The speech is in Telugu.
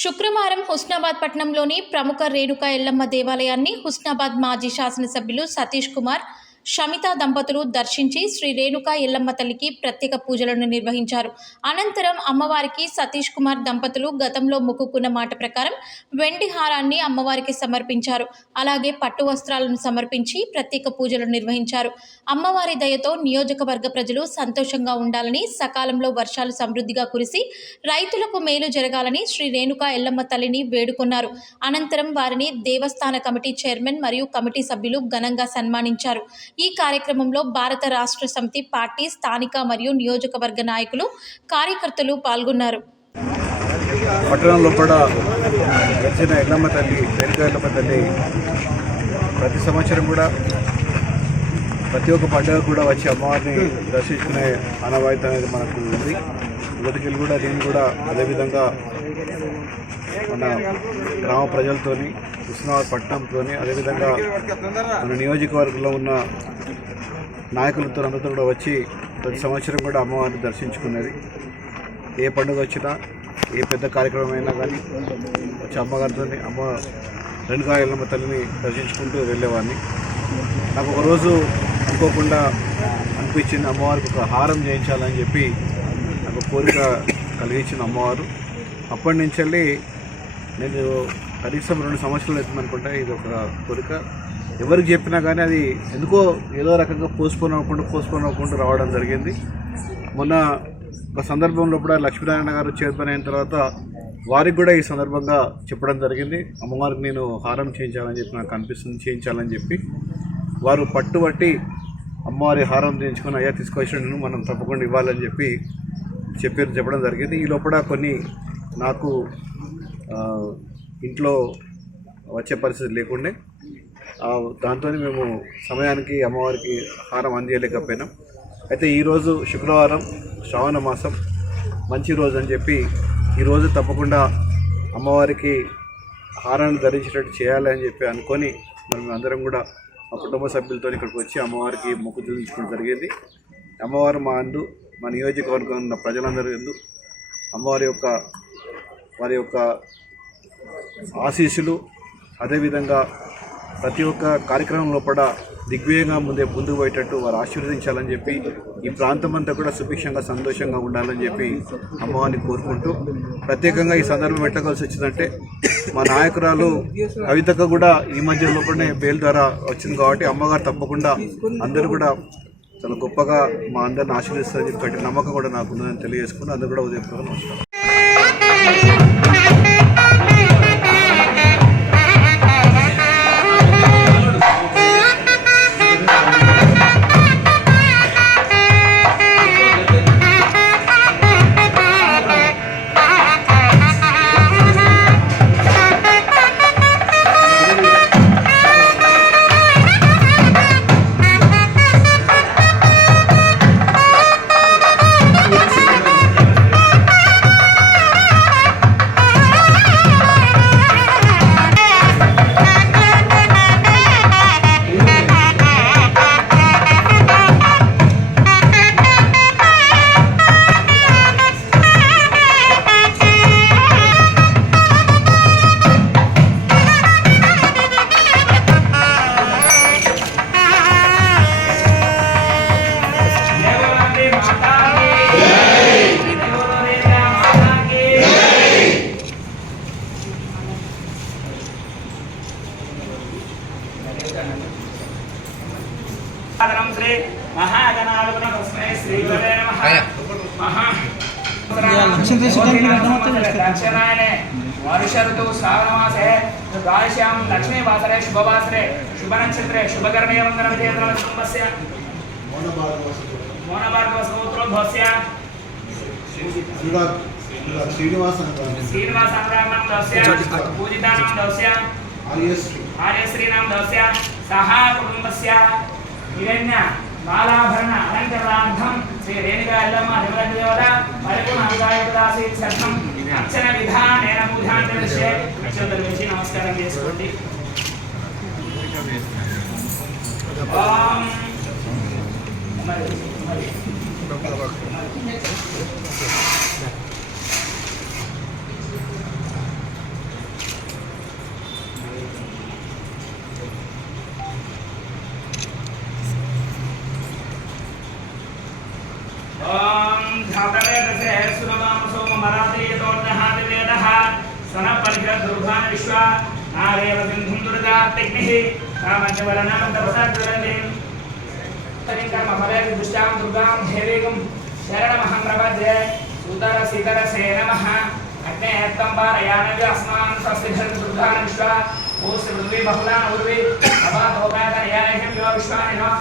శుక్రవారం హుస్నాబాద్ పట్టణంలోని ప్రముఖ రేణుకా ఎల్లమ్మ దేవాలయాన్ని హుస్నాబాద్ మాజీ శాసనసభ్యులు సతీష్ కుమార్, షమితా దంపతులు దర్శించి శ్రీ రేణుకా ఎల్లమ్మ తల్లికి ప్రత్యేక పూజలను నిర్వహించారు. అనంతరం అమ్మవారికి సతీష్ కుమార్ దంపతులు గతంలో మొక్కుకున్న మాట ప్రకారం వెండి హారాన్ని అమ్మవారికి సమర్పించారు. అలాగే పట్టు వస్త్రాలను సమర్పించి ప్రత్యేక పూజలు నిర్వహించారు. అమ్మవారి దయతో నియోజకవర్గ ప్రజలు సంతోషంగా ఉండాలని, సకాలంలో వర్షాలు సమృద్ధిగా కురిసి రైతులకు మేలు జరగాలని శ్రీ రేణుకా ఎల్లమ్మ తల్లిని వేడుకున్నారు. అనంతరం వారిని దేవస్థాన కమిటీ చైర్మన్ మరియు కమిటీ సభ్యులు ఘనంగా సన్మానించారు. ఈ కార్యక్రమంలో భారత రాష్ట్ర సమితి పార్టీ, స్థానిక మరియు నియోజకవర్గ నాయకులు, కార్యకర్తలు పాల్గొన్నారు. పట్టణంలో కూడా వచ్చిన ఎల్లమ్మ తల్లి, రేణుకా ఎల్లమ్మ తల్లి ప్రతి సంవత్సరం కూడా ప్రతి ఒక్క పండుగ కూడా వచ్చి అమ్మవారిని దర్శించుకునే ఆనవాయితీ అనేది మనకు ఉంది. మొదటికి కూడా దీన్ని కూడా అదేవిధంగా మన గ్రామ ప్రజలతోని, హుస్నాబాద్ పట్టణంతో, అదేవిధంగా మన నియోజకవర్గంలో ఉన్న నాయకులతో అందరితో కూడా వచ్చి ప్రతి సంవత్సరం కూడా అమ్మవారిని దర్శించుకునేది. ఏ పండుగ వచ్చినా, ఏ పెద్ద కార్యక్రమం అయినా కానీ వచ్చి అమ్మగారితో, అమ్మ రేణుకా ఎల్లమ్మ తల్లిని దర్శించుకుంటూ వెళ్ళేవాడిని. నాకు ఒకరోజు అనుకోకుండా అనిపించింది అమ్మవారికి ఒక హారం చేయించాలని చెప్పి నాకు కోరిక కలిగించిన అమ్మవారు. అప్పటి నుంచి వెళ్ళి నేను కనీసం 2 సంవత్సరాలు అవుతుందనుకుంటా ఇది ఒక కోరిక. ఎవరికి చెప్పినా కానీ అది ఎందుకో ఏదో రకంగా పోస్ట్పోన్ అవ్వకుండా రావడం జరిగింది. మొన్న ఒక సందర్భంలో కూడా లక్ష్మీనారాయణ గారు చైర్మన్ అయిన తర్వాత వారికి కూడా ఈ సందర్భంగా చెప్పడం జరిగింది. అమ్మవారికి నేను హారం చేయించాలని చెప్పి నాకు అనిపిస్తుంది, చేయించాలని చెప్పి వారు పట్టుబట్టి అమ్మవారి హారం చేయించుకొని అయ్యా తీసుకొచ్చిన మనం తప్పకుండా ఇవ్వాలని చెప్పడం జరిగింది. ఈ లోపల కొన్ని నాకు ఇంట్లో వచ్చే పరిస్థితి లేకుండే, దాంతో మేము సమయానికి అమ్మవారికి హారం అందియలేకపోయినాం. అయితే ఈరోజు శుక్రవారం, శ్రావణ మాసం మంచి రోజు అని చెప్పి ఈరోజు తప్పకుండా అమ్మవారికి హారాన్ని ధరించేటట్టు చేయాలి అని చెప్పి అనుకొని మనం అందరం కూడా మా కుటుంబ సభ్యులతో ఇక్కడికి వచ్చి అమ్మవారికి మొక్కు చూపించుకోవడం జరిగింది. అమ్మవారు మా నియోజకవర్గం ఉన్న ప్రజలందరూ వారి యొక్క ఆశీస్సులు, అదేవిధంగా ప్రతి ఒక్క కార్యక్రమం లోపల దిగ్విజయంగా ముందుకు పోయేటట్టు వారు ఆశీర్వదించాలని చెప్పి, ఈ ప్రాంతం అంతా కూడా సుభిక్షంగా సంతోషంగా ఉండాలని చెప్పి అమ్మవారిని కోరుకుంటూ, ప్రత్యేకంగా ఈ సందర్భం పెట్టవలసి వచ్చిందంటే మా నాయకురాలు కవితకు కూడా ఈ మధ్య లోపలనే బెయిల్ ద్వారా వచ్చింది కాబట్టి అమ్మగారు తప్పకుండా అందరూ కూడా చాలా గొప్పగా మా అందరిని ఆశీర్వదిస్తారని చెప్పి కట్టిన నమ్మకం కూడా నాకు ఉందని తెలియజేసుకుని అందరూ కూడా ఉదయపూర్వకంగా నమస్కారం. శ్రీ మహాగణాధిపతి తస్మై శ్రీగురవే నమః. దక్షిణాయనే వర్ష ఋతు శ్రావణమాసే ద్వాదశ్యాం లక్ష్మీవాసరే శుభవాసరే శుభనక్షత్రే శుభకర్ణే వందన విజయద్రవస్య మోనభార్గవసూత్రోద్భవస్య శ్రీనివాసానాం దస్య పూజితానాం దస్య ఆర్యశ్రీనాం దస్య సహా కుటుంబస్య హిరణ్య బాలాభరణ అలంకరణార్థం శ్రీ రేణుకా ఎల్లమ్మ దేవత పరిపూర్ణ అనుదాయకదాసీత్యర్థం అర్చన విధానేన పూజాంతరిష్యే. అక్షతలు వేసి నమస్కారం చేసుకోండి. ఓం विश्वा नारेव सिंधुं दुर्गात्तिग्निः कामज्वलनां तपसाज्वलन्तीं तनिकर्म फले दुष्टां दुर्गां देवीं शरणमहं प्रपद्ये सुतरसितरसे नमः अग्ने हत्तं पारयानव्य अस्मान् स्वस्तिधर दुर्गान् विश्वा ओस्य पृथ्वी बहुलान् उर्वी अपातोपातनयायहिं विश्वानि नमः